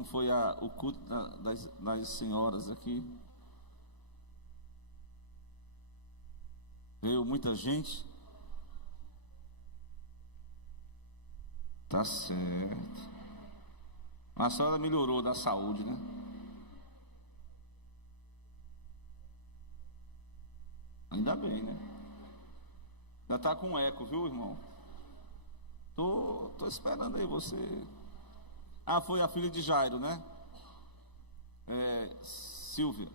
como foi o culto das senhoras aqui? Veio muita gente? Tá certo. A senhora melhorou da saúde, né? Ainda bem, né? Já tá com eco, viu, irmão? Tô esperando aí você. Ah, foi a filha de Jairo, né? Silvia.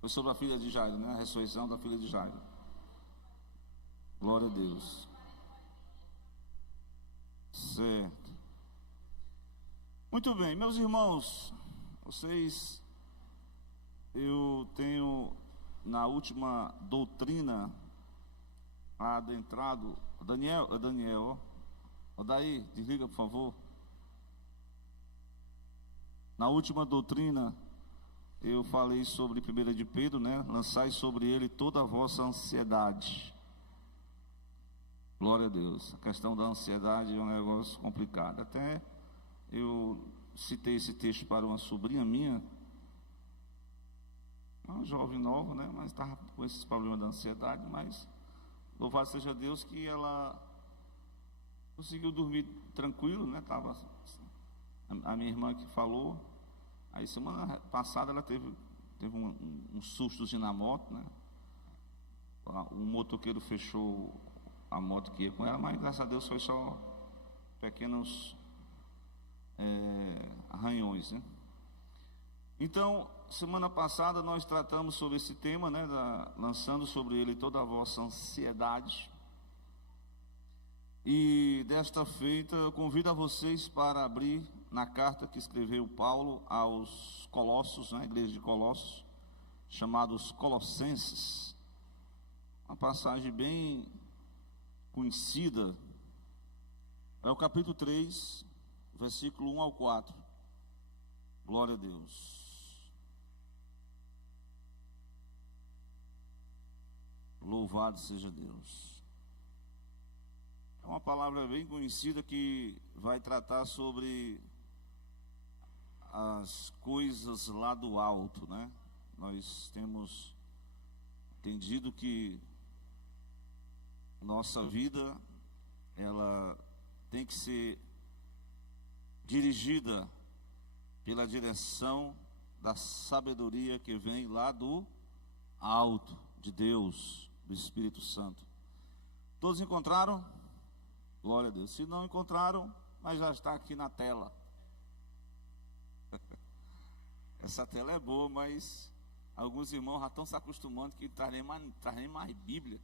Foi sobre a filha de Jairo, né? A ressurreição da filha de Jairo. Glória a Deus. Certo. Muito bem, meus irmãos, eu tenho na última doutrina adentrado. Daniel, ó, daí, desliga por favor. Na última doutrina eu falei sobre 1 de Pedro, né? Lançai sobre ele toda a vossa ansiedade. Glória a Deus. A questão da ansiedade é um negócio complicado. Até eu citei esse texto para uma sobrinha minha, uma jovem nova, né? Mas estava com esses problemas da ansiedade, mas louvado seja Deus que ela conseguiu dormir tranquilo, né? Tava a minha irmã que falou. Aí semana passada ela teve um sustozinho na moto, né? Um motoqueiro fechou a moto que ia com ela, mas graças a Deus foi só pequenos arranhões, né? Então, semana passada nós tratamos sobre esse tema, né? Lançando sobre ele toda a vossa ansiedade. E desta feita eu convido a vocês para abrir na carta que escreveu Paulo aos Colossos, na igreja de Colossos, chamados Colossenses. Uma passagem bem conhecida. É o capítulo 3, versículo 1 ao 4. Glória a Deus. Louvado seja Deus. É uma palavra bem conhecida que vai tratar sobre as coisas lá do alto, né? Nós temos entendido que nossa vida, ela tem que ser dirigida pela direção da sabedoria que vem lá do alto, de Deus, do Espírito Santo. Todos encontraram? Glória a Deus. Se não encontraram, mas já está aqui na tela. Essa tela é boa, mas alguns irmãos já estão se acostumando que traz nem mais Bíblia.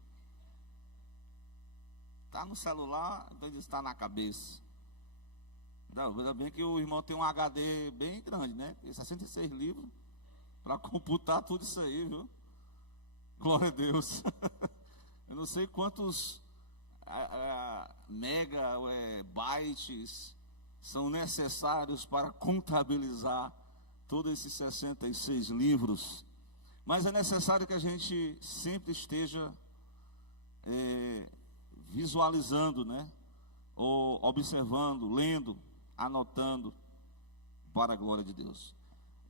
Está no celular, então está na cabeça. Ainda bem que o irmão tem um HD bem grande, né? Tem 66 livros para computar tudo isso aí, viu? Glória a Deus. Eu não sei quantos bytes são necessários para contabilizar todos esses 66 livros, mas é necessário que a gente sempre esteja visualizando, né? Ou observando, lendo, anotando, para a glória de Deus.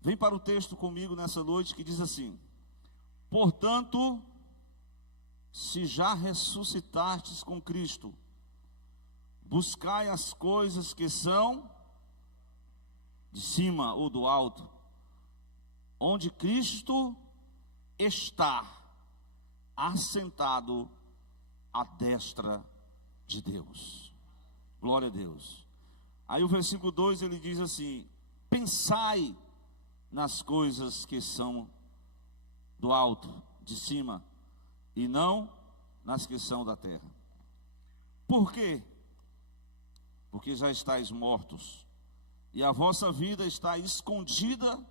Vem para o texto comigo nessa noite que diz assim: portanto, se já ressuscitastes com Cristo, buscai as coisas que são de cima ou do alto, onde Cristo está assentado à destra de Deus. Glória a Deus. Aí o versículo 2 ele diz assim: pensai nas coisas que são do alto, de cima, e não nas que são da terra. Por quê? Porque já estáis mortos, e a vossa vida está escondida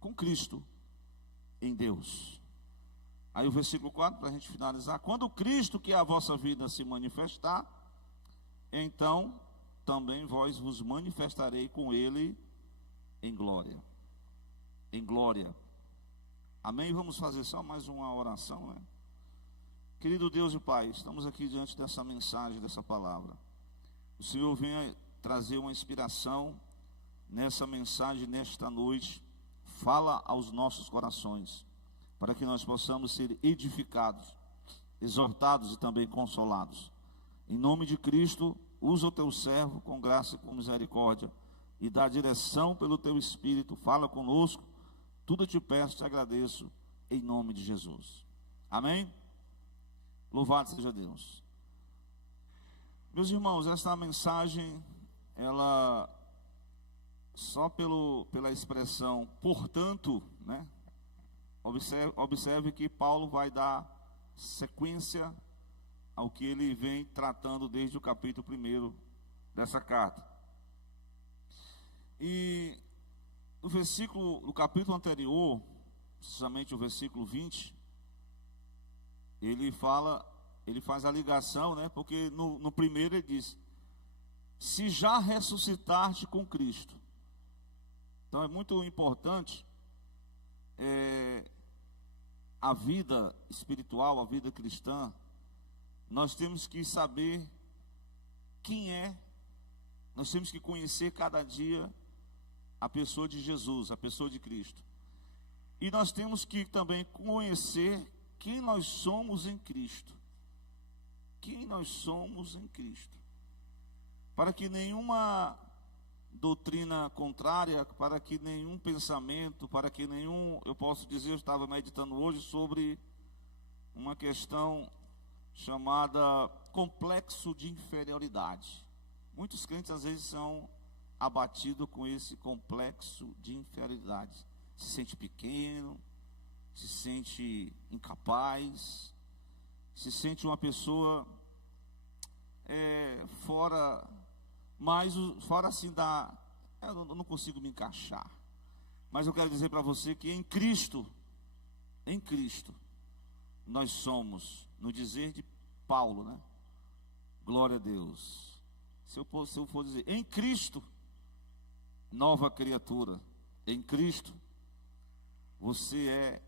com Cristo em Deus. Aí o versículo 4, para a gente finalizar: quando Cristo, que é a vossa vida, se manifestar, então também vós vos manifestarei com Ele em glória. Em glória. Amém? Vamos fazer só mais uma oração, né? Querido Deus e Pai, estamos aqui diante dessa mensagem, dessa palavra. O Senhor venha trazer uma inspiração nessa mensagem, nesta noite, fala aos nossos corações, para que nós possamos ser edificados, exortados e também consolados. Em nome de Cristo, usa o teu servo com graça e com misericórdia, e dá direção pelo teu Espírito, fala conosco, tudo eu te peço, te agradeço, em nome de Jesus. Amém? Louvado seja Deus. Meus irmãos, esta mensagem, ela, só pela expressão, portanto, né? Observe que Paulo vai dar sequência ao que ele vem tratando desde o capítulo 1 dessa carta. E no capítulo anterior, precisamente o versículo 20, ele faz a ligação, né? Porque no primeiro ele diz: se já ressuscitaste com Cristo. Então é muito importante a vida espiritual, a vida cristã. Nós temos que saber quem é, nós temos que conhecer cada dia a pessoa de Jesus, a pessoa de Cristo. E nós temos que também conhecer quem nós somos em Cristo. Quem nós somos em Cristo. Para que nenhuma doutrina contrária, para que nenhum pensamento, para que nenhum, eu posso dizer, eu estava meditando hoje sobre uma questão chamada complexo de inferioridade. Muitos crentes às vezes são abatidos com esse complexo de inferioridade. Se sente pequeno, se sente incapaz, se sente uma pessoa fora, mas fora assim eu não consigo me encaixar. Mas eu quero dizer para você que em Cristo, nós somos, no dizer de Paulo, né? Glória a Deus. Se eu for dizer, em Cristo, nova criatura. Em Cristo, você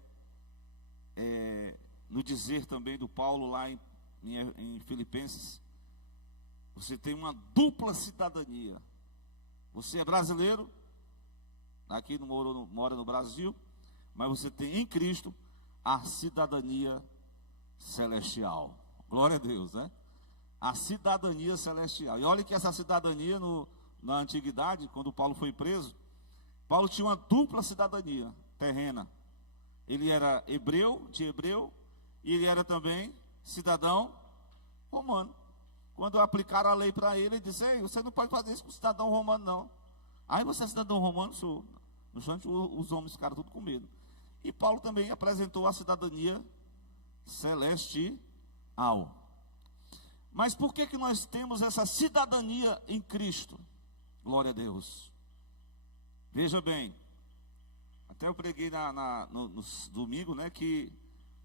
no dizer também do Paulo lá em Filipenses, você tem uma dupla cidadania. Você é brasileiro, aqui mora no Brasil, mas você tem em Cristo a cidadania celestial. Glória a Deus, né? A cidadania celestial. E olha que essa cidadania na antiguidade, quando Paulo foi preso, Paulo tinha uma dupla cidadania terrena. Ele era hebreu, e ele era também cidadão romano. Quando aplicaram a lei para ele, ele disse: ei, você não pode fazer isso com cidadão romano, não. Aí você é cidadão romano, senhor. No instante, os homens ficaram tudo com medo. E Paulo também apresentou a cidadania celestial. Mas por que nós temos essa cidadania em Cristo? Glória a Deus. Veja bem, até eu preguei no domingo, né, que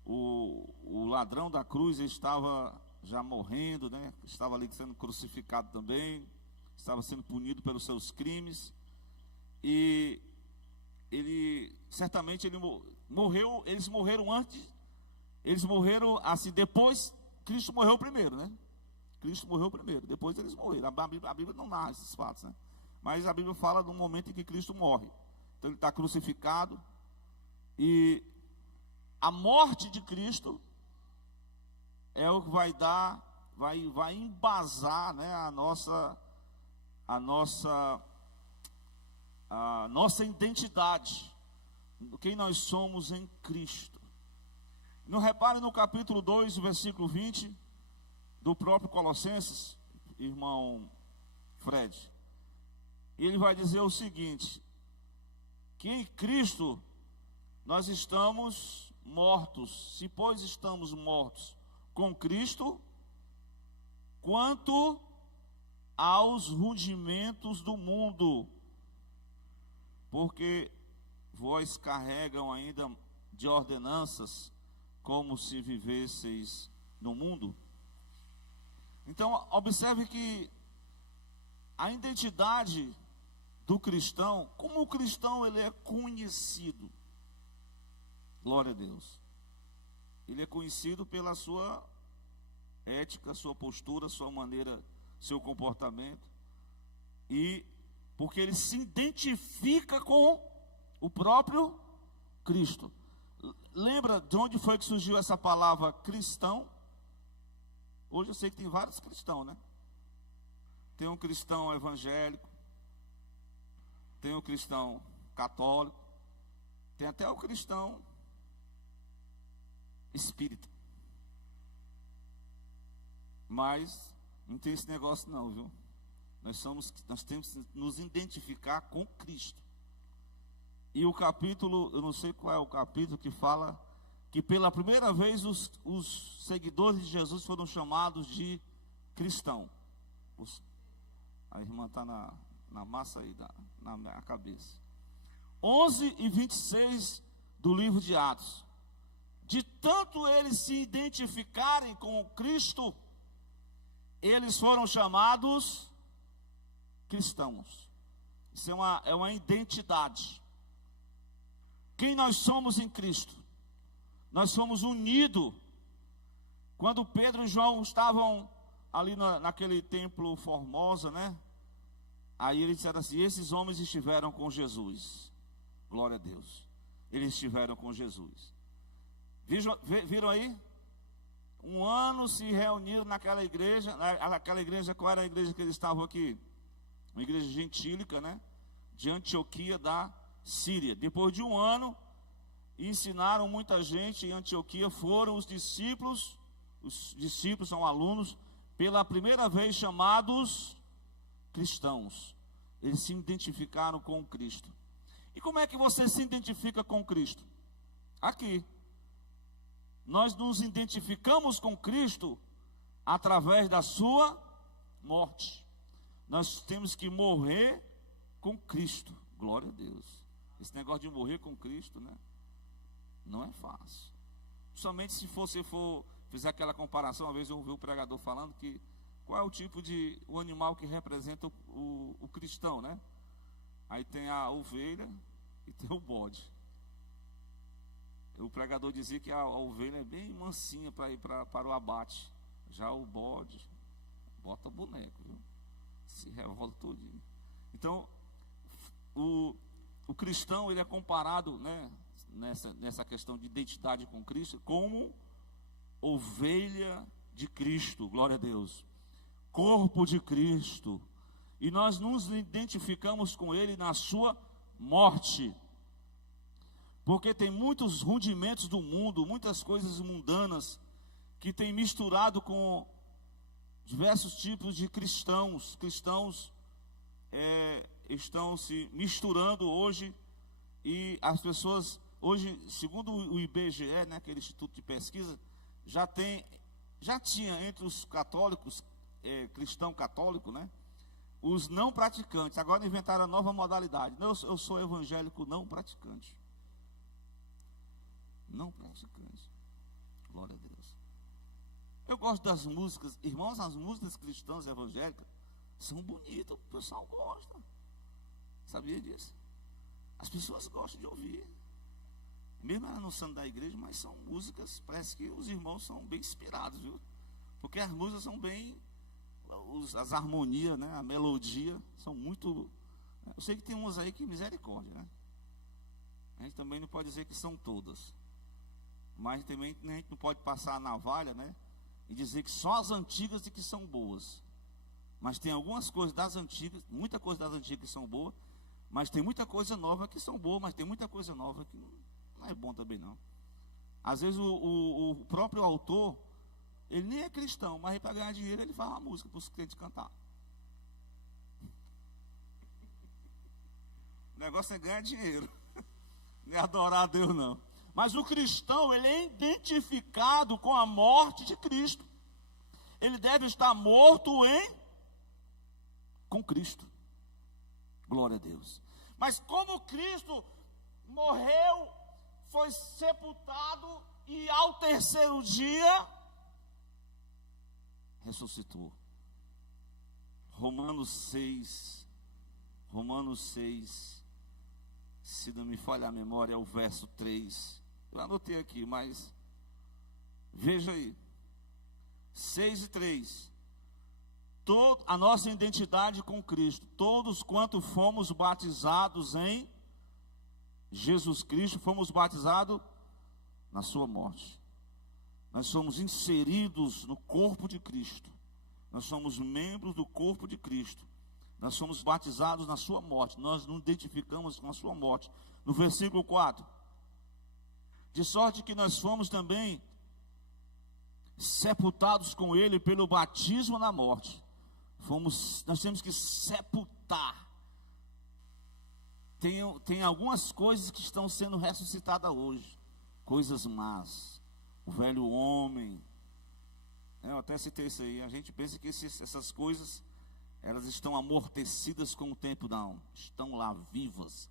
o ladrão da cruz estava já morrendo, né, estava ali sendo crucificado também, estava sendo punido pelos seus crimes, e certamente ele morreu, eles morreram antes, eles morreram assim, depois Cristo morreu primeiro, né? Cristo morreu primeiro, depois eles morreram. A Bíblia não narra esses fatos, né? Mas a Bíblia fala do momento em que Cristo morre. Então ele está crucificado, e a morte de Cristo é o que vai embasar, né, a nossa identidade, quem nós somos em Cristo. Não repare no capítulo 2, versículo 20, do próprio Colossenses, irmão Fred. Ele vai dizer o seguinte: que em Cristo nós estamos mortos. Se, pois, estamos mortos com Cristo, quanto aos rudimentos do mundo, porque vós carregam ainda de ordenanças, como se vivesseis no mundo. Então, observe que a identidade do cristão, como o cristão ele é conhecido, glória a Deus, ele é conhecido pela sua ética, sua postura, sua maneira, seu comportamento, e porque ele se identifica com o próprio Cristo. Lembra de onde foi que surgiu essa palavra cristão? Hoje eu sei que tem vários cristãos, né? Tem um cristão evangélico, tem um cristão católico, tem até o cristão espírita. Mas não tem esse negócio não, viu? Nós temos que nos identificar com Cristo. E o capítulo, eu não sei qual é o capítulo, que fala que pela primeira vez os seguidores de Jesus foram chamados de cristão. A irmã está na massa aí, na minha cabeça. 11 e 26 do livro de Atos. De tanto eles se identificarem com Cristo, eles foram chamados cristãos. Isso é uma identidade. Quem nós somos em Cristo? Nós somos unidos. Quando Pedro e João estavam ali naquele templo Formosa, né? Aí eles disseram assim: esses homens estiveram com Jesus. Glória a Deus. Eles estiveram com Jesus. Viram aí? Um ano se reuniram naquela igreja. Aquela igreja, qual era a igreja que eles estavam aqui? Uma igreja gentílica, né? De Antioquia da Síria. Depois de um ano, ensinaram muita gente em Antioquia. Foram os discípulos são alunos, pela primeira vez chamados cristãos. Eles se identificaram com Cristo. E como é que você se identifica com Cristo? Aqui. Nós nos identificamos com Cristo através da sua morte. Nós temos que morrer com Cristo. Glória a Deus. Esse negócio de morrer com Cristo, né? Não é fácil. Somente se você fizer aquela comparação. Uma vez eu ouvi o pregador falando que qual é o tipo de o animal que representa o cristão, né? Aí tem a ovelha e tem o bode. O pregador dizia que a ovelha é bem mansinha para ir para o abate. Já o bode bota boneco, viu? Se revolta todinho. Então, o cristão, ele é comparado, né, nessa questão de identidade com Cristo, como ovelha de Cristo, glória a Deus, corpo de Cristo, e nós nos identificamos com Ele na sua morte, porque tem muitos rudimentos do mundo, muitas coisas mundanas, que tem misturado com diversos tipos de cristãos. Cristãos estão se misturando hoje, e as pessoas hoje, segundo o IBGE, né, aquele Instituto de Pesquisa, já tinha entre os católicos, cristão católico, né, os não praticantes. Agora inventaram a nova modalidade. Eu sou evangélico não praticante. Não praticante. Glória a Deus. Eu gosto das músicas, irmãos, as músicas cristãs evangélicas são bonitas, o pessoal gosta. Sabia disso? As pessoas gostam de ouvir. Mesmo ela não sendo da igreja, mas são músicas, parece que os irmãos são bem inspirados, viu? Porque as músicas são bem, as harmonias, né? A melodia são muito. Eu sei que tem umas aí que misericórdia, né? A gente também não pode dizer que são todas, mas também a gente não pode passar a navalha, né? E dizer que só as antigas e que são boas. Mas tem algumas coisas das antigas, muita coisa das antigas que são boas, mas tem muita coisa nova que são boas, mas tem muita coisa nova que não é bom também não. Às vezes o próprio autor, ele nem é cristão, mas para ganhar dinheiro ele faz uma música para os clientes cantar. O negócio é ganhar dinheiro, não é adorar a Deus não. Mas o cristão, ele é identificado com a morte de Cristo. Ele deve estar morto com Cristo. Glória a Deus. Mas como Cristo morreu, foi sepultado e ao terceiro dia ressuscitou. Romanos 6, se não me falha a memória, é o verso 3. Eu anotei aqui, mas veja aí. 6:3. a nossa identidade com Cristo. Todos quanto fomos batizados em Jesus Cristo, fomos batizados na sua morte. Nós somos inseridos no corpo de Cristo. Nós somos membros do corpo de Cristo. Nós somos batizados na sua morte. Nós nos identificamos com a sua morte. No versículo 4. De sorte que nós fomos também sepultados com ele pelo batismo na morte. Nós temos que sepultar. Tem algumas coisas que estão sendo ressuscitadas hoje. Coisas más. O velho homem. Eu até citei isso aí. A gente pensa que essas coisas, elas estão amortecidas com o tempo. Não. Estão lá vivas.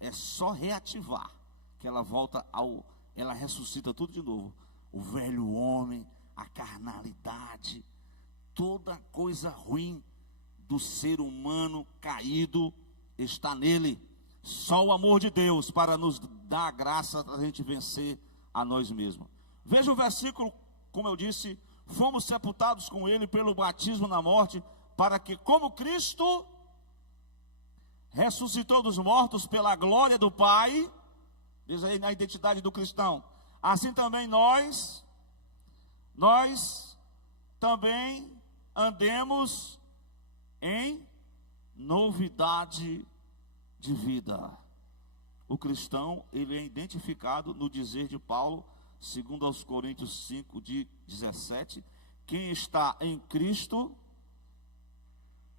É só reativar que ela volta ela ressuscita tudo de novo. O velho homem, a carnalidade, toda coisa ruim do ser humano caído está nele. Só o amor de Deus para nos dar a graça da gente vencer a nós mesmos. Veja o versículo, como eu disse, fomos sepultados com ele pelo batismo na morte, para que, como Cristo ressuscitou dos mortos pela glória do Pai, diz aí na identidade do cristão, assim também nós também andemos em novidade de vida. O cristão, ele é identificado no dizer de Paulo, segundo aos Coríntios 5, de 17, quem está em Cristo,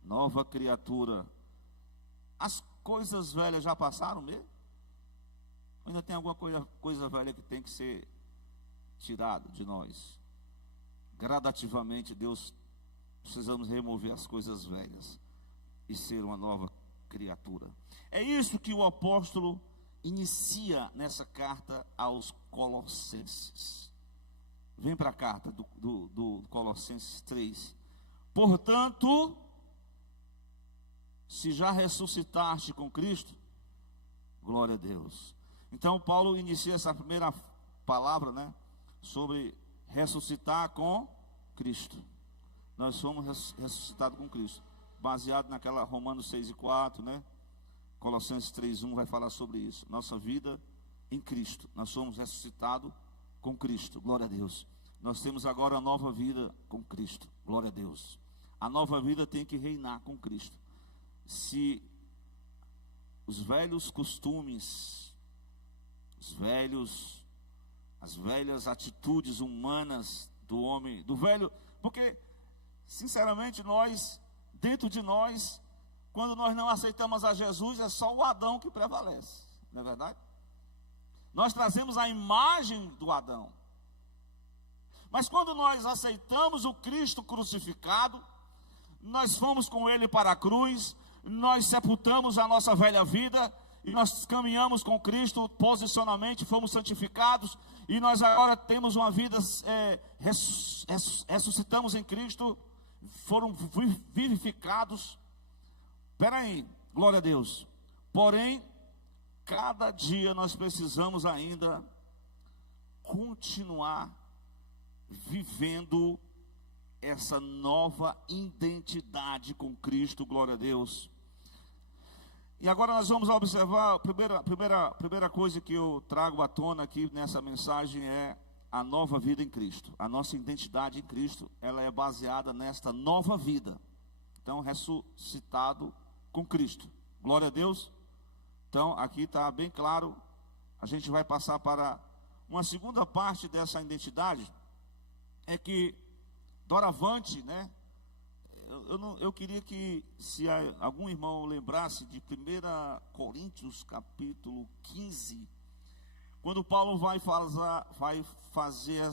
nova criatura. As coisas velhas já passaram mesmo? Ainda tem alguma coisa velha que tem que ser tirada de nós? Gradativamente, precisamos remover as coisas velhas e ser uma nova criatura. É isso que o apóstolo inicia nessa carta aos Colossenses. Vem para a carta do Colossenses 3. Portanto, se já ressuscitaste com Cristo, glória a Deus. Então Paulo inicia essa primeira palavra, né, sobre ressuscitar com Cristo. Nós somos ressuscitados com Cristo, baseado naquela Romanos 6:4, né? Colossenses 3:1 vai falar sobre isso. Nossa vida em Cristo. Nós somos ressuscitados com Cristo. Glória a Deus. Nós temos agora a nova vida com Cristo. Glória a Deus. A nova vida tem que reinar com Cristo. Se os velhos costumes, as velhas atitudes humanas do homem, do velho, porque sinceramente dentro de nós, quando nós não aceitamos a Jesus, é só o Adão que prevalece, não é verdade? Nós trazemos a imagem do Adão. Mas quando nós aceitamos o Cristo crucificado, nós fomos com ele para a cruz, nós sepultamos a nossa velha vida e nós caminhamos com Cristo posicionalmente, fomos santificados e nós agora temos uma vida, ressuscitamos em Cristo, foram vivificados. Espera aí, glória a Deus. Porém, cada dia nós precisamos ainda continuar vivendo essa nova identidade com Cristo, glória a Deus. E agora nós vamos observar, a primeira coisa que eu trago à tona aqui nessa mensagem é a nova vida em Cristo. A nossa identidade em Cristo, ela é baseada nesta nova vida. Então, ressuscitado com Cristo. Glória a Deus. Então, aqui está bem claro. A gente vai passar para uma segunda parte dessa identidade. É que, doravante, né? Eu queria que, se algum irmão lembrasse de 1 Coríntios capítulo 15, quando Paulo vai fazer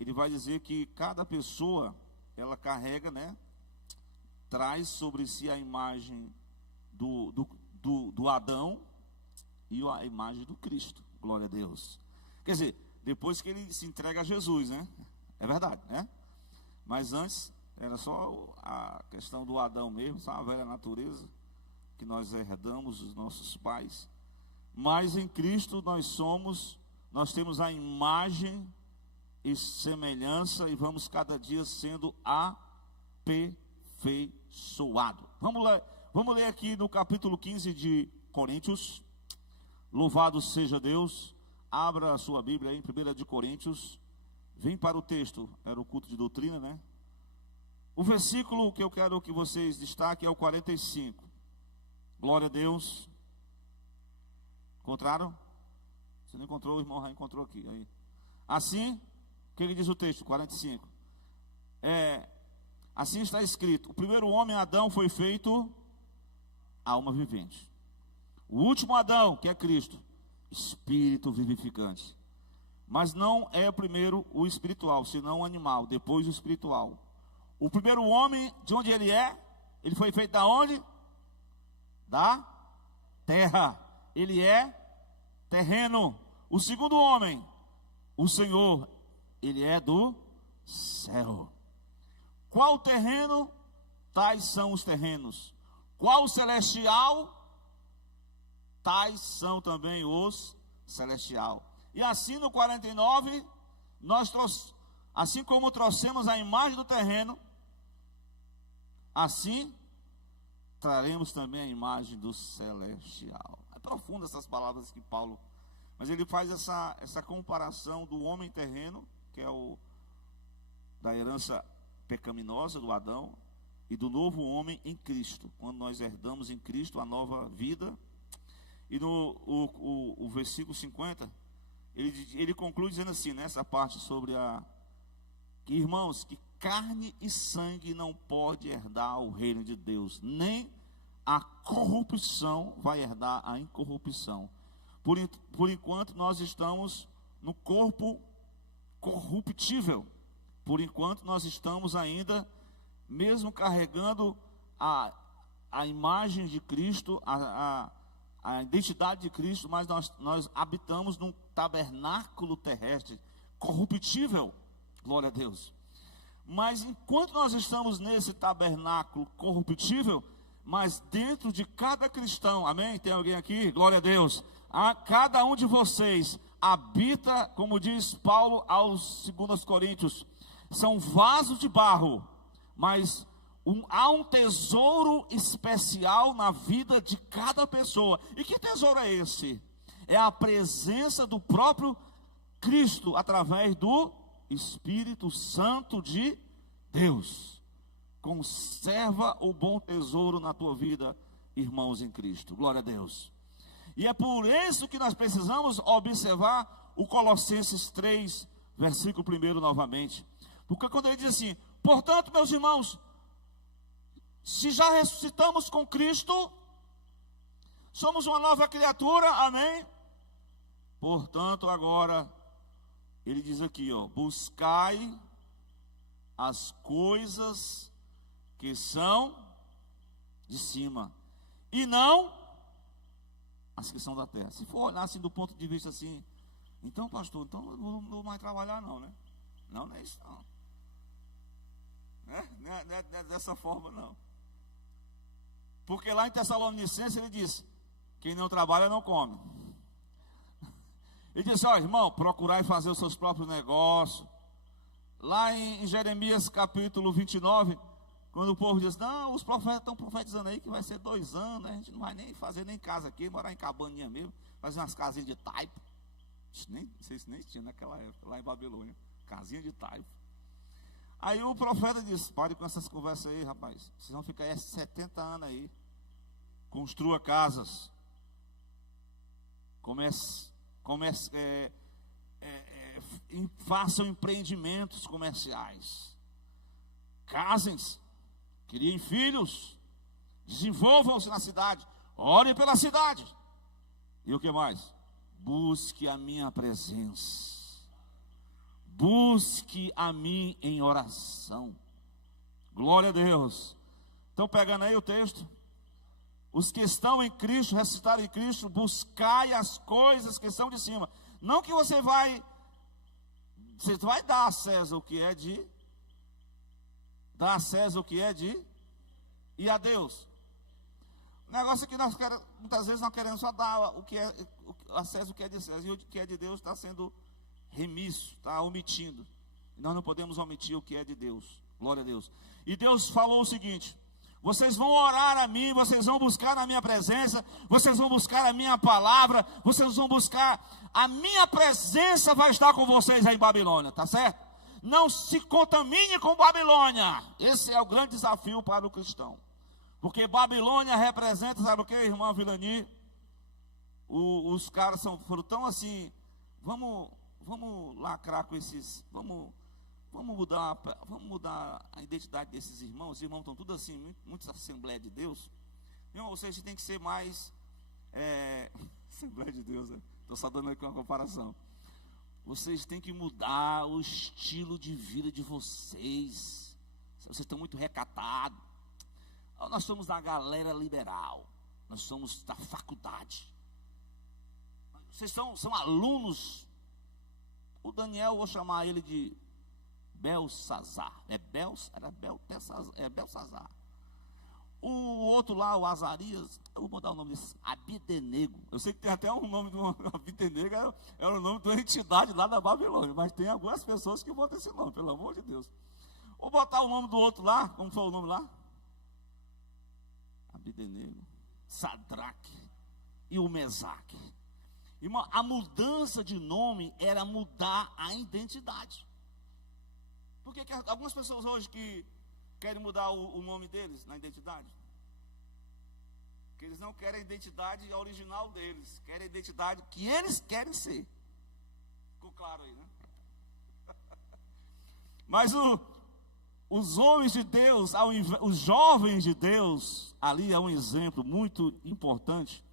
ele vai dizer que cada pessoa, ela carrega, né, traz sobre si a imagem do Adão e a imagem do Cristo, glória a Deus. Quer dizer, depois que ele se entrega a Jesus, né, é verdade, né? Mas antes, era só a questão do Adão mesmo, sabe? A velha natureza que nós herdamos dos nossos pais. Mas em Cristo nós temos a imagem e semelhança, e vamos cada dia sendo aperfeiçoado. Vamos ler aqui no capítulo 15 de Coríntios. Louvado seja Deus. Abra a sua Bíblia aí em 1 de Coríntios. Vem para o texto, era o culto de doutrina, né? O versículo que eu quero que vocês destaquem é o 45. Glória a Deus. Encontraram? Se não encontrou, o irmão já encontrou aqui. Aí. Assim, o que diz o texto? 45. Assim está escrito: o primeiro homem, Adão, foi feito alma vivente. O último Adão, que é Cristo, espírito vivificante. Mas não é primeiro o espiritual, senão o animal, depois o espiritual. O primeiro homem, de onde ele é? Ele foi feito da onde? Da terra. Ele é terreno. O segundo homem, o Senhor, ele é do céu. Qual terreno? Tais são os terrenos. Qual celestial? Tais são também os celestial. E assim no 49, assim como trouxemos a imagem do terreno, assim traremos também a imagem do celestial. É profundo essas palavras que Paulo, mas ele faz essa comparação do homem terreno, que é da herança pecaminosa do Adão, e do novo homem em Cristo, quando nós herdamos em Cristo a nova vida. E no o versículo 50, ele conclui dizendo assim, nessa parte sobre que, irmãos, que carne e sangue não pode herdar o reino de Deus, nem a corrupção vai herdar a incorrupção. Por enquanto nós estamos no corpo corruptível, por enquanto nós estamos ainda, mesmo carregando a imagem de Cristo, a identidade de Cristo, mas nós habitamos num tabernáculo terrestre, corruptível, glória a Deus. Mas enquanto nós estamos nesse tabernáculo corruptível, mas dentro de cada cristão, amém? Tem alguém aqui? Glória a Deus. Cada um de vocês habita, como diz Paulo aos 2 Coríntios, são vasos de barro, mas há um tesouro especial na vida de cada pessoa. E que tesouro é esse? É a presença do próprio Cristo através do Espírito Santo de Deus. Conserva o bom tesouro na tua vida, irmãos em Cristo. Glória a Deus. E é por isso que nós precisamos observar o Colossenses 3, versículo 1 novamente. Porque quando ele diz assim: portanto, meus irmãos, se já ressuscitamos com Cristo, somos uma nova criatura, amém? Portanto, agora, ele diz aqui, buscai as coisas que são de cima, e não as que são da terra. Se for olhar assim do ponto de vista assim, então, pastor, então não vou mais trabalhar não, né? Não é isso não. Não é dessa forma não. Porque lá em Tessalonicenses ele diz: quem não trabalha não come. Ele diz: irmão, procurai fazer os seus próprios negócios. Lá em Jeremias capítulo 29, quando o povo diz: não, os profetas estão profetizando aí que vai ser 2 anos, né? A gente não vai nem fazer nem casa aqui, morar em cabaninha mesmo, fazer umas casinhas de taipo. Não sei se nem tinha naquela época, lá em Babilônia, casinha de taipo. Aí o profeta disse: pare com essas conversas aí, rapaz, vocês vão ficar aí 70 anos aí. Construa casas, façam empreendimentos comerciais, casem-se, criem filhos, desenvolvam-se na cidade, orem pela cidade. E o que mais? Busque a minha presença, busque a mim em oração. Glória a Deus. Estão pegando aí o texto? Os que estão em Cristo, ressuscitaram em Cristo, buscai as coisas que são de cima. Não que você vai dar a César o que é de, dar a César o que é de, e a Deus. O negócio é que muitas vezes nós queremos só dar a César o que é de César, e o que é de Deus está sendo remisso, está omitindo. Nós não podemos omitir o que é de Deus. Glória a Deus. E Deus falou o seguinte: vocês vão orar a mim, vocês vão buscar a minha presença, vocês vão buscar a minha palavra, vocês vão buscar, a minha presença vai estar com vocês aí em Babilônia, tá certo? Não se contamine com Babilônia. Esse é o grande desafio para o cristão. Porque Babilônia representa, sabe o que, irmã Vilani? Os caras foram tão assim, vamos lacrar com esses, vamos mudar a identidade desses irmãos. Os irmãos estão tudo assim, muitos Assembleia de Deus. Irmão, vocês têm que ser mais Assembleia de Deus, né? Estou só dando aqui uma comparação. Vocês têm que mudar o estilo de vida de vocês. Vocês estão muito recatados. Nós somos da galera liberal. Nós somos da faculdade. Vocês são alunos. O Daniel, vou chamar ele de Belsazar. Era Belsazar. O outro lá, o Azarias, eu vou mudar o nome desse, Abidenego. Eu sei que tem até um nome de um Abidenego, era o nome de uma entidade lá da Babilônia, mas tem algumas pessoas que botam esse nome, pelo amor de Deus. Vou botar o nome do outro lá, como foi o nome lá? Abidenego, Sadraque e o Mesaque. Irmão, a mudança de nome era mudar a identidade. Porque algumas pessoas hoje que querem mudar o nome deles na identidade, que eles não querem a identidade original deles, querem a identidade que eles querem ser. Ficou claro aí, né? Mas os homens de Deus, os jovens de Deus, ali é um exemplo muito importante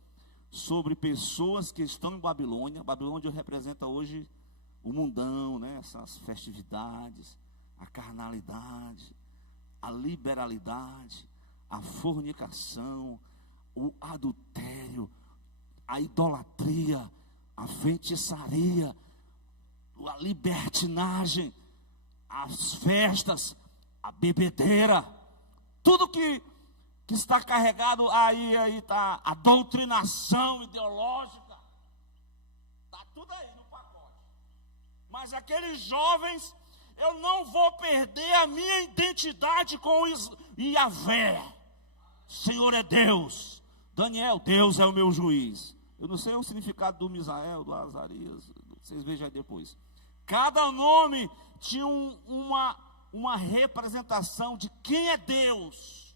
sobre pessoas que estão em Babilônia. Babilônia representa hoje o mundão, né? Essas festividades, a carnalidade, a liberalidade, a fornicação, o adultério, a idolatria, a feitiçaria, a libertinagem, as festas, a bebedeira, tudo que está carregado aí está a doutrinação ideológica, está tudo aí no pacote. Mas aqueles jovens, eu não vou perder a minha identidade com Yahvé. Senhor é Deus. Daniel, Deus é o meu juiz. Eu não sei o significado do Misael, do Azarias, vocês vejam aí depois. Cada nome tinha uma representação de quem é Deus.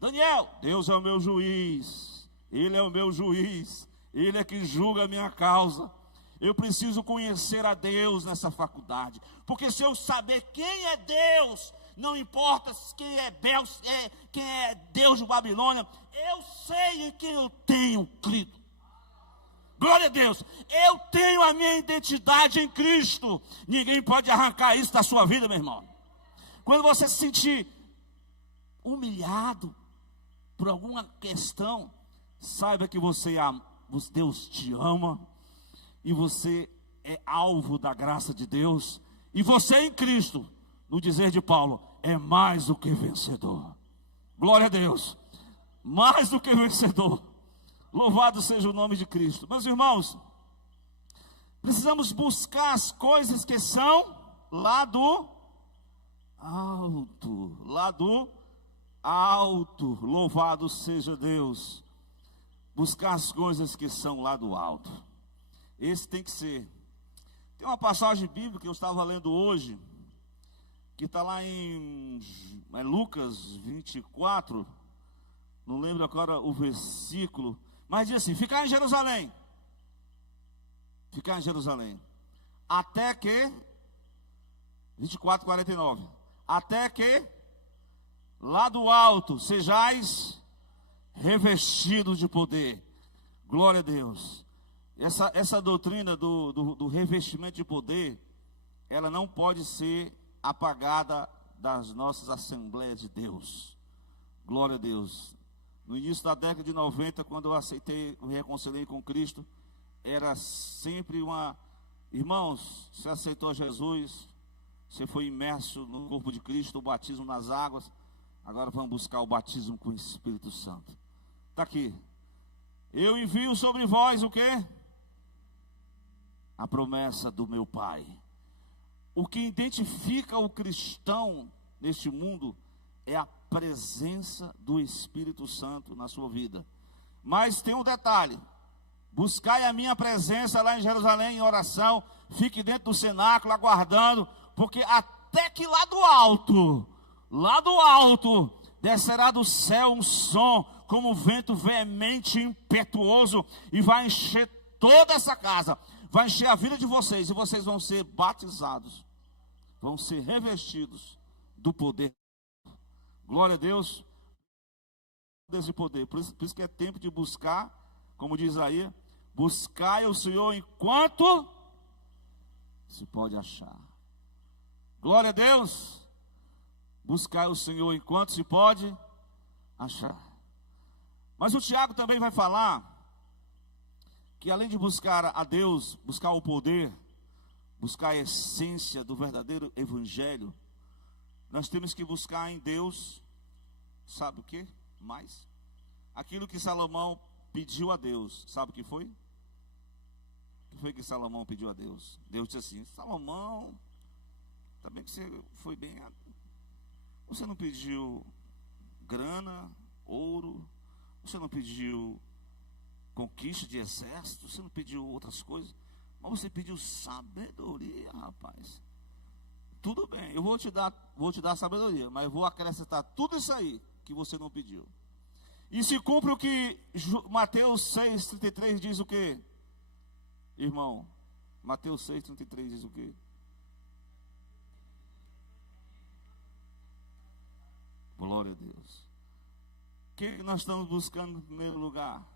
Daniel, Deus é o meu juiz. Ele é o meu juiz. Ele é que julga a minha causa. Eu preciso conhecer a Deus nessa faculdade. Porque se eu saber quem é Deus, não importa quem é Deus de Babilônia, eu sei em quem eu tenho crido. Glória a Deus. Eu tenho a minha identidade em Cristo. Ninguém pode arrancar isso da sua vida, meu irmão. Quando você se sentir humilhado por alguma questão, saiba que Deus te ama. E você é alvo da graça de Deus. E você em Cristo, no dizer de Paulo, é mais do que vencedor. Glória a Deus. Mais do que vencedor. Louvado seja o nome de Cristo. Meus irmãos, precisamos buscar as coisas que são lá do alto. Lá do alto. Louvado seja Deus. Buscar as coisas que são lá do alto. Esse tem que ser. Tem uma passagem bíblica que eu estava lendo hoje, que está lá em Lucas 24, não lembro agora o versículo, mas diz assim: ficar em Jerusalém, até que, 24:49, até que lá do alto sejais revestidos de poder. Glória a Deus. Essa doutrina do revestimento de poder, ela não pode ser apagada das nossas Assembleias de Deus. Glória a Deus. No início da década de 90, quando eu me reconciliei com Cristo, era sempre irmãos, você aceitou Jesus, você foi imerso no corpo de Cristo, o batismo nas águas, agora vamos buscar o batismo com o Espírito Santo. Está aqui. Eu envio sobre vós o quê? a promessa do meu Pai. O que identifica o cristão neste mundo é a presença do Espírito Santo na sua vida. Mas tem um detalhe: buscai a minha presença lá em Jerusalém em oração, fique dentro do cenáculo aguardando, porque até que lá do alto, descerá do céu um som como vento veemente e impetuoso, e vai encher toda essa casa, vai encher a vida de vocês, e vocês vão ser batizados, vão ser revestidos do poder. Glória a Deus, desse poder. Por isso que é tempo de buscar, como diz aí, buscai o Senhor enquanto se pode achar. Glória a Deus, buscai o Senhor enquanto se pode achar. Mas o Tiago também vai falar que além de buscar a Deus, buscar o poder, buscar a essência do verdadeiro evangelho, nós temos que buscar em Deus, sabe o que? Mais aquilo que Salomão pediu a Deus, sabe o que foi? O que foi que Salomão pediu a Deus? Deus disse assim: Salomão, também que você foi bem, você não pediu grana, ouro, você não pediu conquista de exército, você não pediu outras coisas, mas você pediu sabedoria, rapaz. Tudo bem, eu vou te dar sabedoria, mas eu vou acrescentar tudo isso aí que você não pediu. E se cumpre o que Mateus 6,33 diz o quê? Irmão, Mateus 6,33 diz o quê? Glória a Deus. O que nós estamos buscando em primeiro lugar?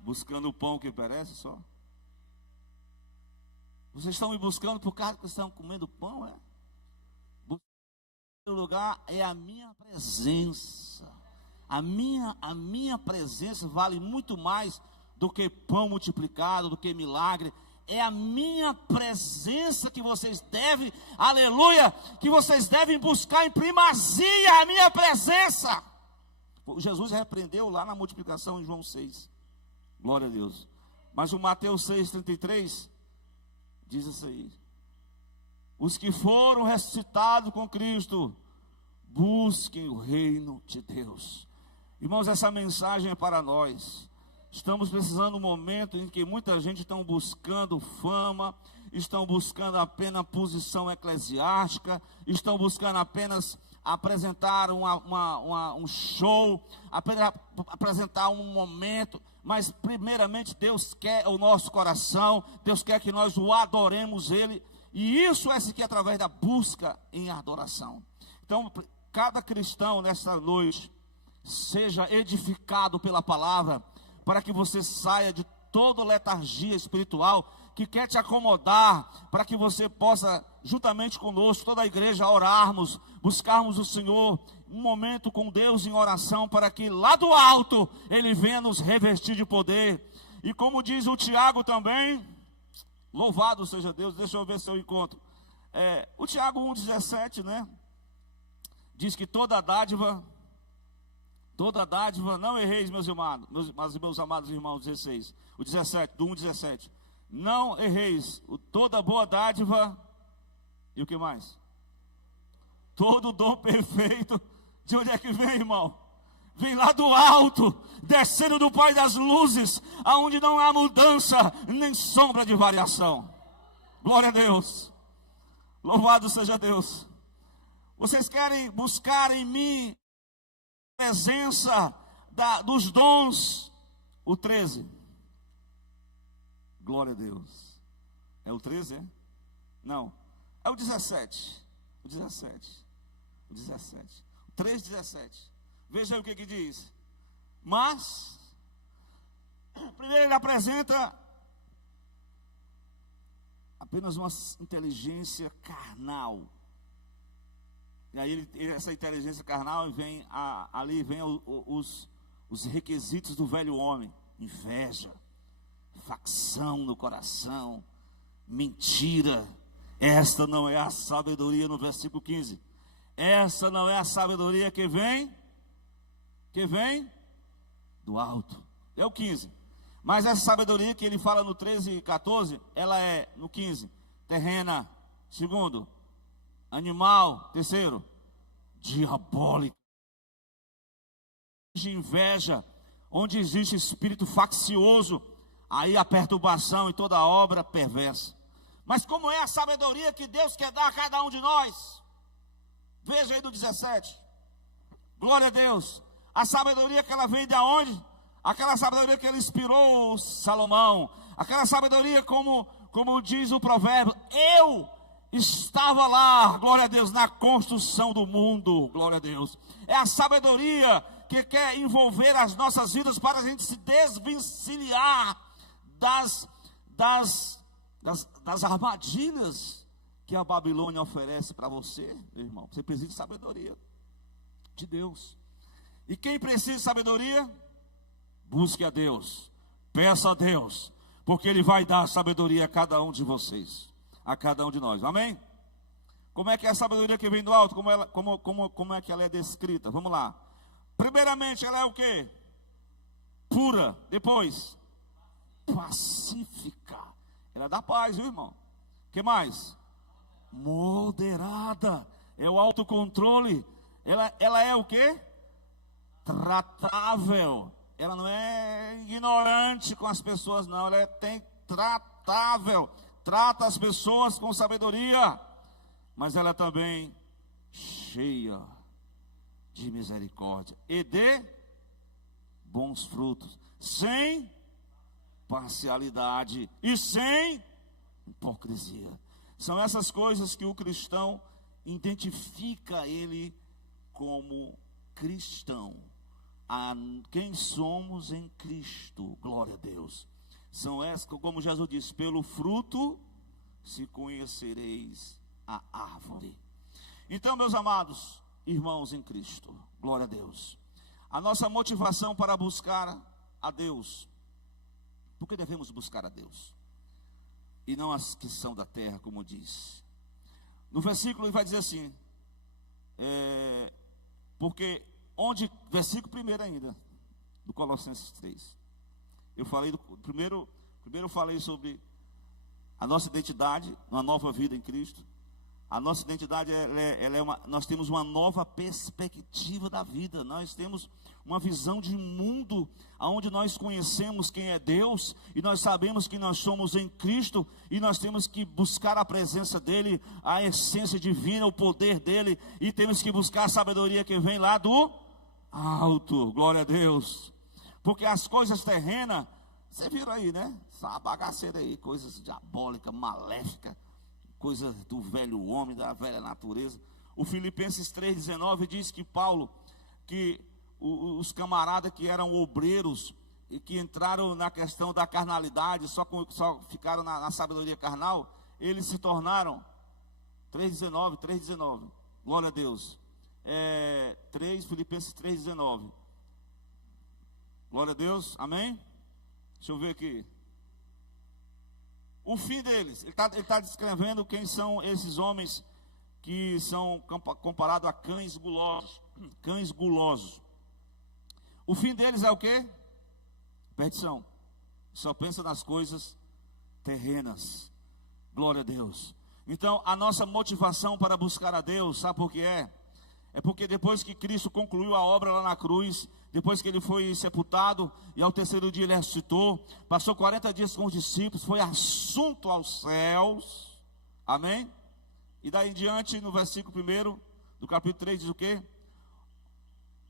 Buscando o pão que perece só? Vocês estão me buscando por causa que estão comendo pão, é? Em primeiro lugar é a minha presença. A minha presença vale muito mais do que pão multiplicado, do que milagre. É a minha presença que vocês devem, aleluia, que vocês devem buscar em primazia, a minha presença. Jesus repreendeu lá na multiplicação em João 6. Glória a Deus. Mas o Mateus 6,33 diz isso aí: os que foram ressuscitados com Cristo, busquem o reino de Deus. Irmãos, essa mensagem é para nós. Estamos precisando de um momento em que muita gente está buscando fama, estão buscando apenas posição eclesiástica, estão buscando apenas apresentar um show, apenas apresentar um momento. Mas primeiramente Deus quer o nosso coração, Deus quer que nós o adoremos Ele, e isso é que através da busca em adoração. Então, cada cristão nessa noite seja edificado pela palavra, para que você saia de toda letargia espiritual que quer te acomodar, para que você possa, juntamente conosco, toda a igreja, orarmos, buscarmos o Senhor, um momento com Deus em oração, para que lá do alto Ele venha nos revestir de poder. E como diz o Tiago também, louvado seja Deus, deixa eu ver se eu encontro. O Tiago 1,17, né? Diz que toda dádiva, não erreis, meus amados irmãos, 16, o 17, do 1,17. Não erreis, toda boa dádiva, e o que mais? Todo dom perfeito, de onde é que vem, irmão? Vem lá do alto, descendo do Pai das luzes, aonde não há mudança, nem sombra de variação. Glória a Deus, louvado seja Deus. Vocês querem buscar em mim a presença dos dons? O 13. Glória a Deus. É o 13, é? Não, é o 17. O 17. O 17. O 3,17. Veja aí o que diz. Mas, primeiro ele apresenta apenas uma inteligência carnal. E aí essa inteligência carnal vem ali vem os requisitos do velho homem: inveja, facção no coração, mentira. Esta não é a sabedoria, no versículo 15. Essa não é a sabedoria que vem do alto. É o 15. Mas essa sabedoria que ele fala no 13 e 14, ela é, no 15, terrena. Segundo, animal. Terceiro, diabólica. De inveja, onde existe espírito faccioso, aí a perturbação e toda obra perversa. Mas como é a sabedoria que Deus quer dar a cada um de nós? Veja aí do 17. Glória a Deus. A sabedoria que ela vem de onde? Aquela sabedoria que ele inspirou Salomão. Aquela sabedoria como diz o provérbio. Eu estava lá, glória a Deus, na construção do mundo. Glória a Deus. É a sabedoria que quer envolver as nossas vidas para a gente se desvencilhar das armadilhas que a Babilônia oferece para você, meu irmão. Você precisa de sabedoria de Deus. E quem precisa de sabedoria? Busque a Deus, peça a Deus, porque Ele vai dar sabedoria a cada um de vocês, a cada um de nós, amém? Como é que é a sabedoria que vem do alto? Como é que ela é descrita? Vamos lá. Primeiramente, ela é o quê? Pura. Depois, pacífica. Ela dá paz, viu, irmão? O que mais? Moderada. É o autocontrole. Ela é o quê? Tratável. Ela não é ignorante com as pessoas, não. Ela é tratável. Trata as pessoas com sabedoria. Mas ela é também cheia de misericórdia e de bons frutos, sem parcialidade e sem hipocrisia. São essas coisas que o cristão identifica ele como cristão. A quem somos em Cristo, glória a Deus. São essas, como Jesus disse, pelo fruto se conhecereis a árvore. Então, meus amados irmãos em Cristo, glória a Deus, a nossa motivação para buscar a Deus, por que devemos buscar a Deus e não as que são da terra, como diz no versículo, ele vai dizer assim, porque onde, versículo primeiro ainda do Colossenses 3, eu falei primeiro eu falei sobre a nossa identidade, uma nova vida em Cristo. A nossa identidade, nós temos uma nova perspectiva da vida. Nós temos uma visão de mundo, onde nós conhecemos quem é Deus, e nós sabemos que nós somos em Cristo, e nós temos que buscar a presença dEle, a essência divina, o poder dEle, e temos que buscar a sabedoria que vem lá do alto, glória a Deus. Porque as coisas terrenas, você viram aí, né? Essa bagaceira aí, coisas diabólicas, maléficas, coisas do velho homem, da velha natureza. O Filipenses 3,19 diz que Paulo, que os camaradas que eram obreiros e que entraram na questão da carnalidade, só ficaram na sabedoria carnal, eles se tornaram 3,19, glória a Deus. Filipenses 3,19. Glória a Deus, amém? Deixa eu ver aqui. O fim deles, ele está descrevendo quem são esses homens que são comparados a cães gulosos. Cães gulosos. O fim deles é o quê? Perdição. Só pensa nas coisas terrenas. Glória a Deus. Então, a nossa motivação para buscar a Deus, sabe por que é? É porque depois que Cristo concluiu a obra lá na cruz, depois que ele foi sepultado e ao terceiro dia ele ressuscitou, passou 40 dias com os discípulos, foi assunto aos céus, amém? E daí em diante, no versículo 1 do capítulo 3, diz o quê?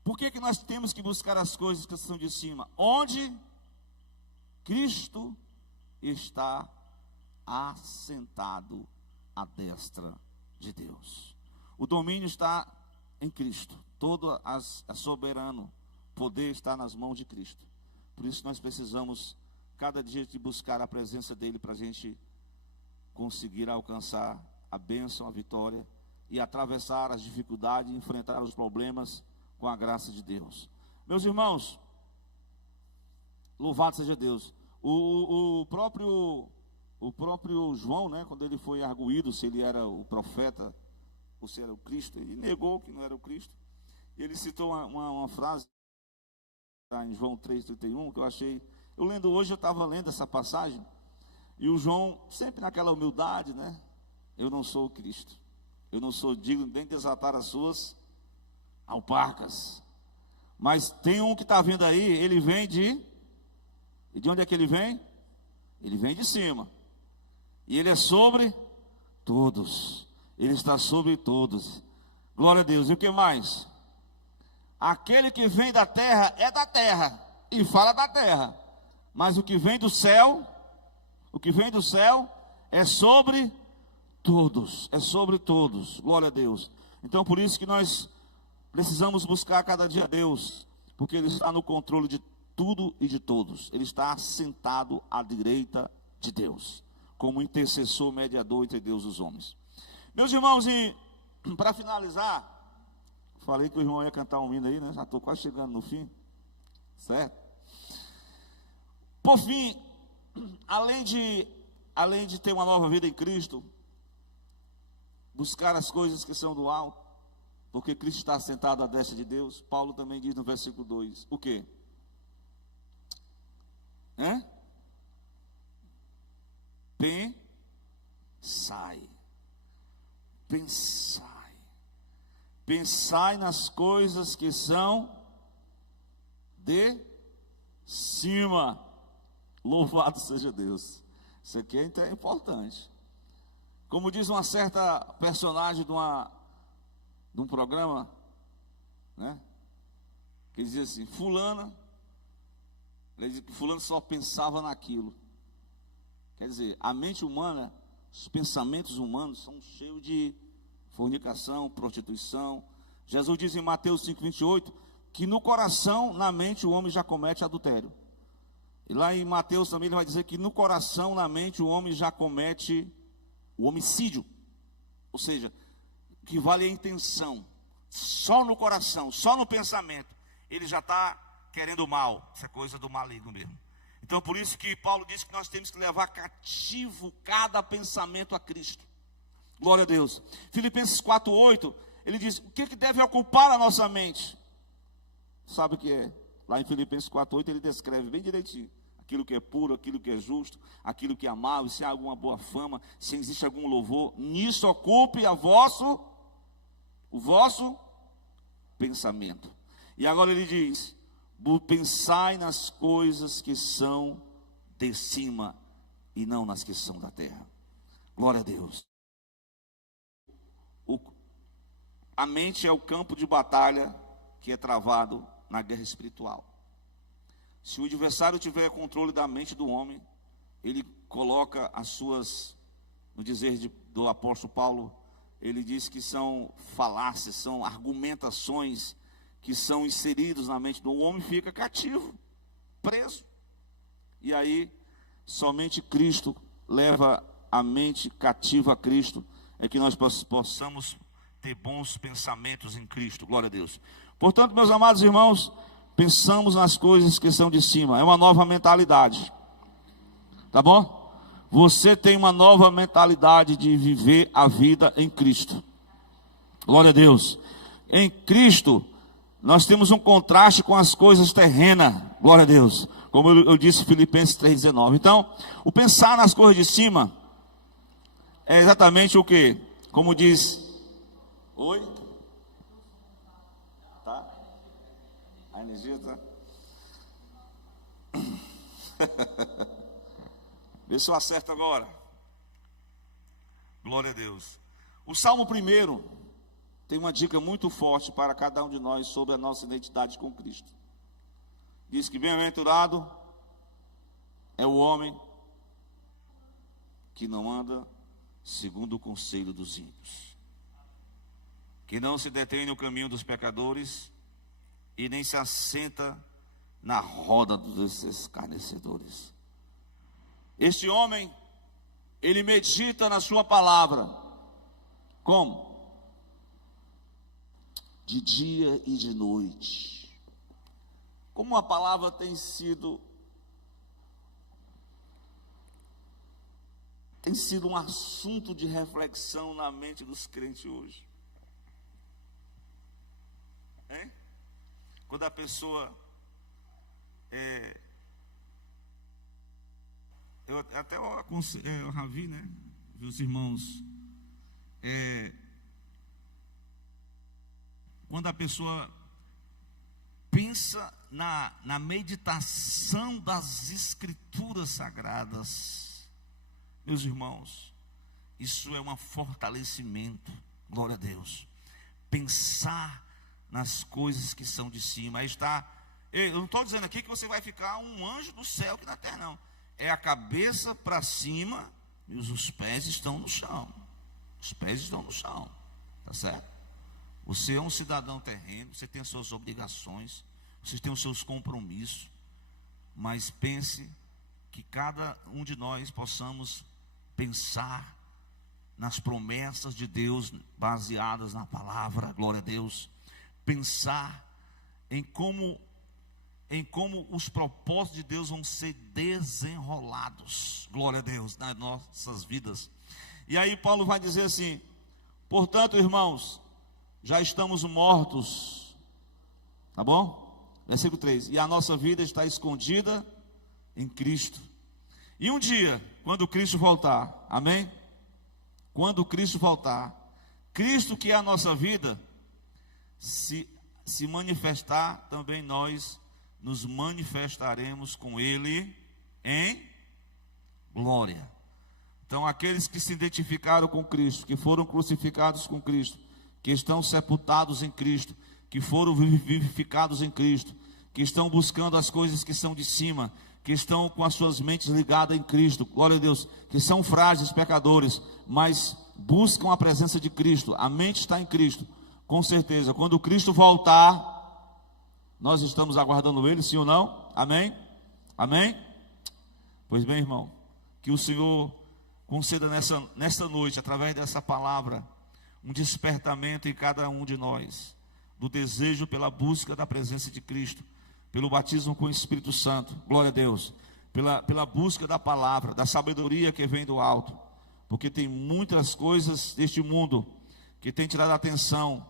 Por que nós temos que buscar as coisas que estão de cima? Onde Cristo está assentado à destra de Deus. O domínio está em Cristo, todo a soberano poder está nas mãos de Cristo. Por isso nós precisamos cada dia de buscar a presença dele para a gente conseguir alcançar a bênção, a vitória e atravessar as dificuldades, enfrentar os problemas com a graça de Deus. Meus irmãos, louvado seja Deus. O próprio João, né, quando ele foi arguído se ele era o profeta ou se era o Cristo, ele negou que não era o Cristo. Ele citou uma frase em João 3,31, que eu achei Hoje eu estava lendo essa passagem, e o João, sempre naquela humildade, né? Eu não sou o Cristo, eu não sou digno nem de desatar as suas alparcas. Mas tem um que está vindo aí, ele vem e de onde é que ele vem? Ele vem de cima, e ele é sobre todos, ele está sobre todos, glória a Deus. E o que mais? Aquele que vem da terra é da terra, e fala da terra, mas o que vem do céu é sobre todos, glória a Deus. Então por isso que nós precisamos buscar cada dia a Deus, porque Ele está no controle de tudo e de todos. Ele está sentado à direita de Deus, como intercessor, mediador entre Deus e os homens. Meus irmãos, e para finalizar, falei que o irmão ia cantar um hino aí, né? Já estou quase chegando no fim, certo? Por fim, além de ter uma nova vida em Cristo, buscar as coisas que são do alto, porque Cristo está sentado à destra de Deus. Paulo também diz no versículo 2, o quê? Pensai nas coisas que são de cima. Louvado seja Deus. Isso aqui é importante. Como diz uma certa personagem de um programa, né? Que dizia assim, ele dizia que fulano só pensava naquilo. Quer dizer, a mente humana, os pensamentos humanos são cheios de fornicação, prostituição. Jesus diz em Mateus 5,28 que no coração, na mente, o homem já comete adultério. E lá em Mateus também ele vai dizer que no coração, na mente, o homem já comete o homicídio. Ou seja, que vale a intenção. Só no coração, só no pensamento, ele já está querendo o mal. Isso é coisa do maligno mesmo. Então por isso que Paulo diz que nós temos que levar cativo cada pensamento a Cristo. Glória a Deus. Filipenses 4,8, ele diz, o que deve ocupar a nossa mente? Sabe o que é? Lá em Filipenses 4,8 ele descreve bem direitinho. Aquilo que é puro, aquilo que é justo, aquilo que é amável, se há alguma boa fama, se existe algum louvor, nisso ocupe o vosso pensamento. E agora ele diz, pensai nas coisas que são de cima e não nas que são da terra. Glória a Deus. A mente é o campo de batalha que é travado na guerra espiritual. Se o adversário tiver controle da mente do homem, ele coloca as suas, no dizer do apóstolo Paulo, ele diz que são falácias, são argumentações que são inseridos na mente do homem, fica cativo, preso. E aí, somente Cristo leva a mente cativa a Cristo, é que nós possamos ter bons pensamentos em Cristo, glória a Deus. Portanto, meus amados irmãos, pensamos nas coisas que são de cima, é uma nova mentalidade, tá bom? Você tem uma nova mentalidade de viver a vida em Cristo, glória a Deus. Em Cristo, nós temos um contraste com as coisas terrenas, glória a Deus, como eu disse em Filipenses 3,19. Então, o pensar nas coisas de cima é exatamente o que? Como diz, oi? Tá? A energia tá? Vê se eu acerto agora. Glória a Deus. O Salmo 1 tem uma dica muito forte para cada um de nós sobre a nossa identidade com Cristo. Diz que bem-aventurado é o homem que não anda segundo o conselho dos ímpios, que não se detém no caminho dos pecadores e nem se assenta na roda dos escarnecedores. Este homem, ele medita na sua palavra. Como? De dia e de noite. Como a palavra tem sido um assunto de reflexão na mente dos crentes hoje. Hein? Quando a pessoa eu já vi, né? Meus irmãos, quando a pessoa pensa na meditação das Escrituras Sagradas, meus irmãos, isso é um fortalecimento, glória a Deus. Pensar nas coisas que são de cima. Aí está, eu não estou dizendo aqui que você vai ficar um anjo do céu aqui na terra, não. É a cabeça para cima e os pés estão no chão. Os pés estão no chão, tá certo? Você é um cidadão terreno, você tem as suas obrigações, você tem os seus compromissos, mas pense que cada um de nós possamos pensar nas promessas de Deus baseadas na palavra, glória a Deus. Pensar em como os propósitos de Deus vão ser desenrolados, glória a Deus, nas nossas vidas. E aí Paulo vai dizer assim: portanto, irmãos, já estamos mortos, tá bom? Versículo 3: e a nossa vida está escondida em Cristo. E um dia, quando Cristo voltar, amém? Quando Cristo voltar, Cristo que é a nossa vida, se manifestar, também nós nos manifestaremos com Ele em glória. Então, aqueles que se identificaram com Cristo, que foram crucificados com Cristo, que estão sepultados em Cristo, que foram vivificados em Cristo, que estão buscando as coisas que são de cima, que estão com as suas mentes ligadas em Cristo, glória a Deus, que são frágeis, pecadores, mas buscam a presença de Cristo, a mente está em Cristo. Com certeza, quando Cristo voltar, nós estamos aguardando Ele, sim ou não? Amém? Amém? Pois bem, irmão, que o Senhor conceda nessa noite, através dessa palavra, um despertamento em cada um de nós, do desejo pela busca da presença de Cristo, pelo batismo com o Espírito Santo, glória a Deus, pela busca da palavra, da sabedoria que vem do alto, porque tem muitas coisas deste mundo que tem tirado a atenção,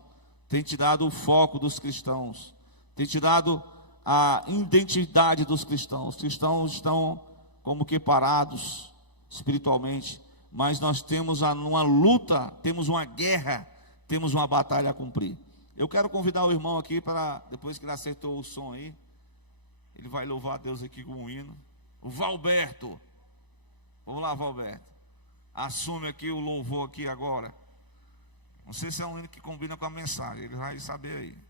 tem tirado o foco dos cristãos, tem tirado a identidade dos cristãos. Os cristãos estão como que parados espiritualmente, mas nós temos uma luta, temos uma guerra, temos uma batalha a cumprir. Eu quero convidar o irmão aqui para, depois que ele acertou o som aí, ele vai louvar a Deus aqui com um hino. O Valberto, vamos lá, Valberto, assume aqui o louvor aqui agora. Não sei se é um hino que combina com a mensagem, ele vai saber aí.